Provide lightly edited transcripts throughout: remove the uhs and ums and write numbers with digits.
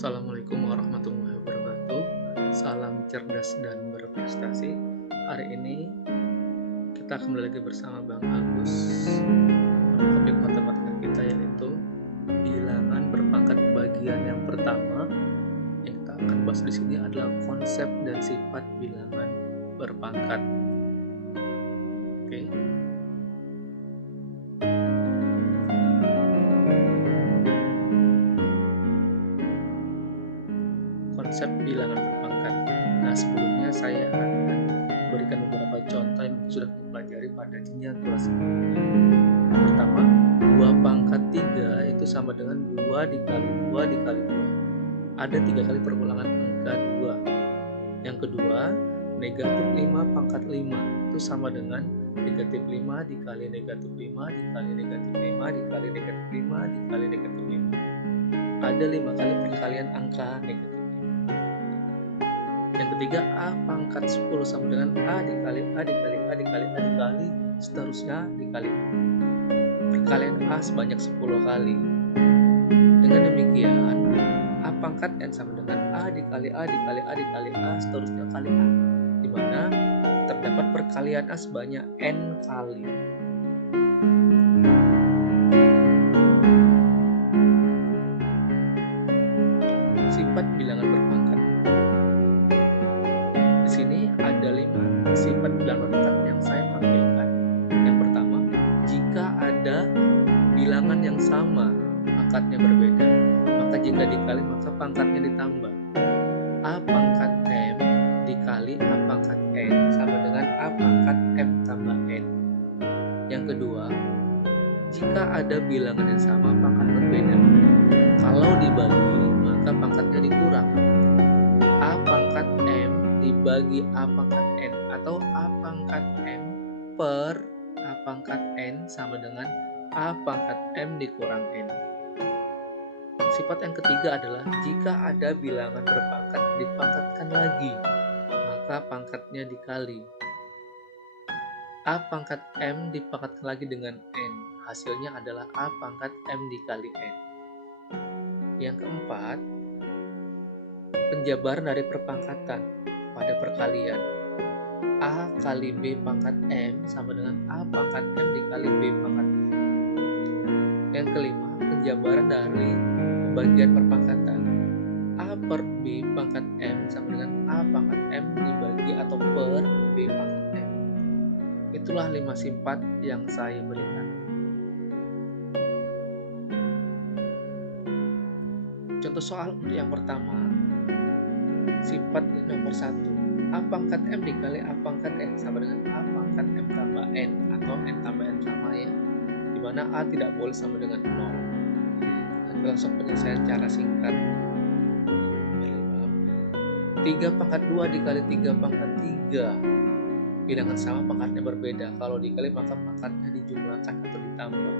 Assalamualaikum warahmatullahi wabarakatuh. Salam cerdas dan berprestasi. Hari ini kita kembali lagi bersama Bang Agus. Topik matematika kita yaitu bilangan berpangkat bagian yang pertama. Yang kita akan bahas di sini adalah konsep dan sifat bilangan berpangkat. Oke. Konsep bilangan berpangkat. Nah, sebelumnya saya akan berikan beberapa contoh yang sudah kita pelajari pada jenjang kelas sebelumnya. Pertama, 2 pangkat 3 itu sama dengan 2 dikali 2 dikali 2. Ada 3 kali pergulangan angka 2. Yang kedua, negatif 5 pangkat 5 itu sama dengan negatif 5 dikali negatif 5 dikali negatif 5 dikali negatif 5 dikali negatif 5. Ada 5 kali perkalian angka negatif 5. Yang ketiga, A pangkat 10 sama dengan A dikali A dikali A dikali A dikali seterusnya dikali A. Perkalian A sebanyak 10 kali. Dengan demikian, A pangkat N sama dengan A dikali A dikali A dikali A seterusnya kali A, di mana terdapat perkalian A sebanyak N kali. Sifat bilangan berpangkat. Di sini ada 5 sifat bilangan berpangkat yang saya tampilkan. Yang pertama, jika ada bilangan yang sama, pangkatnya berbeda, maka jika dikali maka pangkatnya ditambah. A pangkat M dikali A pangkat N sama dengan A pangkat M tambah N. Yang kedua, jika ada bilangan yang sama, pangkat berbeda. Kalau dibagi, maka pangkatnya dikurang. A pangkat M dibagi A pangkat N atau A pangkat M per A pangkat N sama dengan A pangkat M dikurang N. Sifat yang ketiga adalah jika ada bilangan berpangkat dipangkatkan lagi, maka pangkatnya dikali. A pangkat M dipangkatkan lagi dengan N, hasilnya adalah A pangkat M dikali N. Yang keempat, penjabaran dari perpangkatan pada perkalian. A kali B pangkat M sama dengan A pangkat M dikali B pangkat M. Yang kelima, penjabaran dari pembagian perpangkatan. A per B pangkat M sama dengan A pangkat M dibagi atau per B pangkat M. Itulah 5 sifat yang saya berikan. Contoh soal yang pertama, sifat nomor 1. A pangkat M dikali A pangkat N sama dengan A pangkat M tambah N atau N tambah N sama ya, dimana A tidak boleh sama dengan 0. Langsung penyelesaian cara singkat. 3 pangkat 2 dikali 3 pangkat 3. Bilangan sama pangkatnya berbeda. Kalau dikali maka pangkatnya dijumlahkan atau ditambah.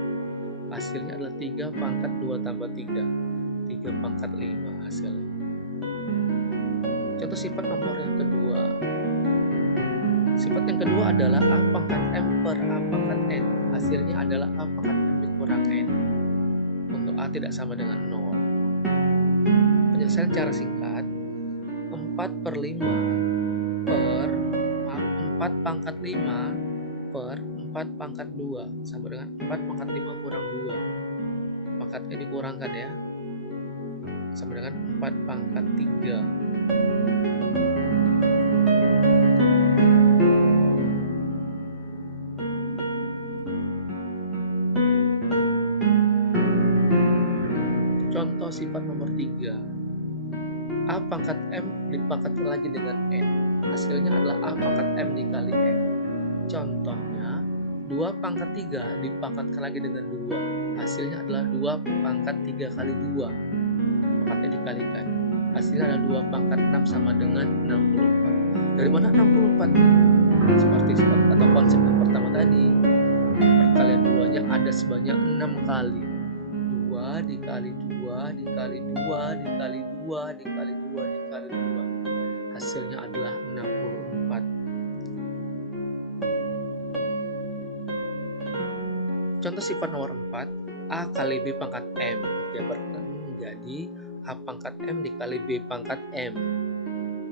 Hasilnya adalah 3 pangkat 2 tambah 3. 3 pangkat 5 hasilnya. Contoh sifat nomor yang kedua. Sifat yang kedua adalah A pangkat M per A pangkat N. Hasilnya adalah A pangkat M dikurang N. Untuk A tidak sama dengan 0. Penyelesaian cara singkat. 4 per 5 per 4 pangkat 5 per 4 pangkat 2 sama dengan 4 pangkat 5 kurang 2. Pangkatnya dikurangkan ya, sama dengan 4 pangkat 3. Contoh sifat nomor 3. A pangkat M dipangkatkan lagi dengan N. Hasilnya adalah A pangkat M dikali N. Contohnya, 2 pangkat 3 dipangkatkan lagi dengan 2. Hasilnya adalah 2 pangkat 3 kali 2. Pangkatnya dikalikan. Hasilnya adalah 2 pangkat 6 sama dengan 64. Dari mana 64? Seperti sifat atau konsep yang pertama tadi. Perkalian 2-nya ada sebanyak 6 kali. 2 dikali 2 dikali 2 dikali 2 dikali 2 dikali 2. Hasilnya adalah 64. Contoh sifat nomor 4. A kali B pangkat M dijabarkan menjadi A pangkat M dikali B pangkat M.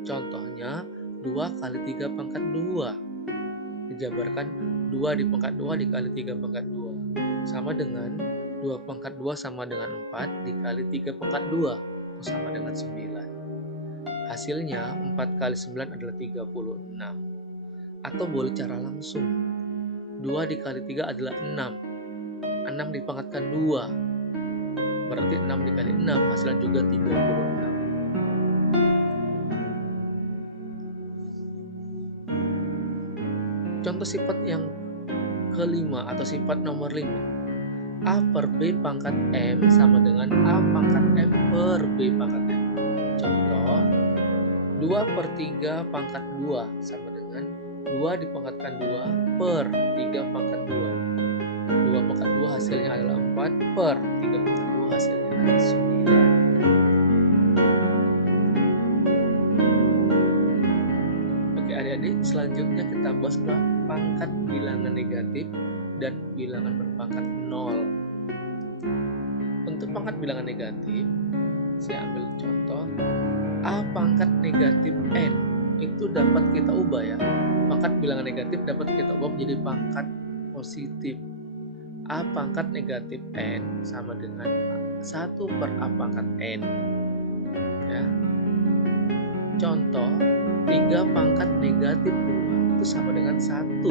Contohnya 2 kali 3 pangkat 2. Dijabarkan 2 di pangkat 2 dikali 3 pangkat 2. Sama dengan 2 pangkat 2 sama dengan 4 dikali 3 pangkat 2. Itu sama dengan 9. Hasilnya 4 kali 9 adalah 36. Atau boleh cara langsung. 2 dikali 3 adalah 6. 6 dipangkatkan 2. Berarti 6 dikali 6 hasilnya juga 36. Contoh sifat yang kelima atau sifat nomor 5. A per B pangkat M sama dengan A pangkat M per B pangkat M. Contoh 2 per 3 pangkat 2 sama dengan 2 dipangkatkan 2 per 3 pangkat 2. 2 pangkat 2 hasilnya adalah 4 per 3 pangkat 2 hasilnya adalah 9. Oke adik-adik, selanjutnya kita bahas pangkat bilangan negatif dan bilangan berpangkat 0. Untuk pangkat bilangan negatif, saya ambil contoh A pangkat negatif N. Itu dapat kita ubah ya. Pangkat bilangan negatif dapat kita ubah menjadi pangkat positif. A pangkat negatif N sama dengan 1 per A pangkat N. Ya. Contoh 3 pangkat negatif 2 itu sama dengan 1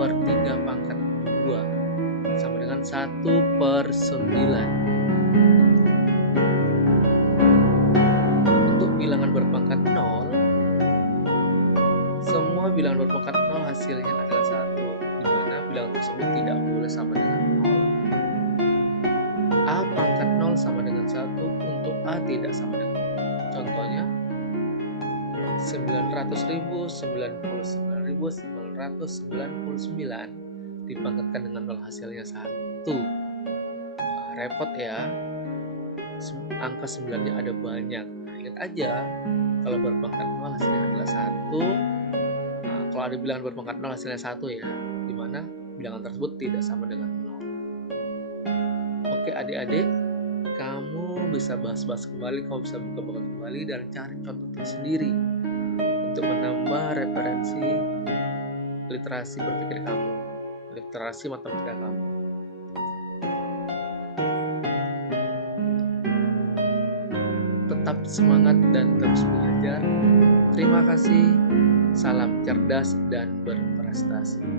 per 3 pangkat 2 sama dengan 1 per 9. Untuk bilangan berpangkat 0, semua bilangan berpangkat 0 hasilnya adalah 1, di mana bilangan tersebut tidak boleh sama dengan 0. A pangkat 0 sama dengan 1 untuk A tidak sama dengan 0. Contohnya 900.000, 99.999 dipangkatkan dengan 0 hasilnya 1. Nah, repot ya. Angka 9-nya ada banyak. Nah, ingat aja kalau berpangkat 0 hasilnya adalah 1. Nah, kalau ada bilangan berpangkat 0 hasilnya 1 ya, dimana bilangan tersebut tidak sama dengan 0. Oke adik-adik, kamu bisa bahas-bahas kembali, kamu bisa buka-buka kembali dan cari contoh tersendiri untuk menambah referensi literasi berpikir kamu, literasi matematika kamu. Tetap semangat dan terus belajar. Terima kasih. Salam cerdas dan berprestasi.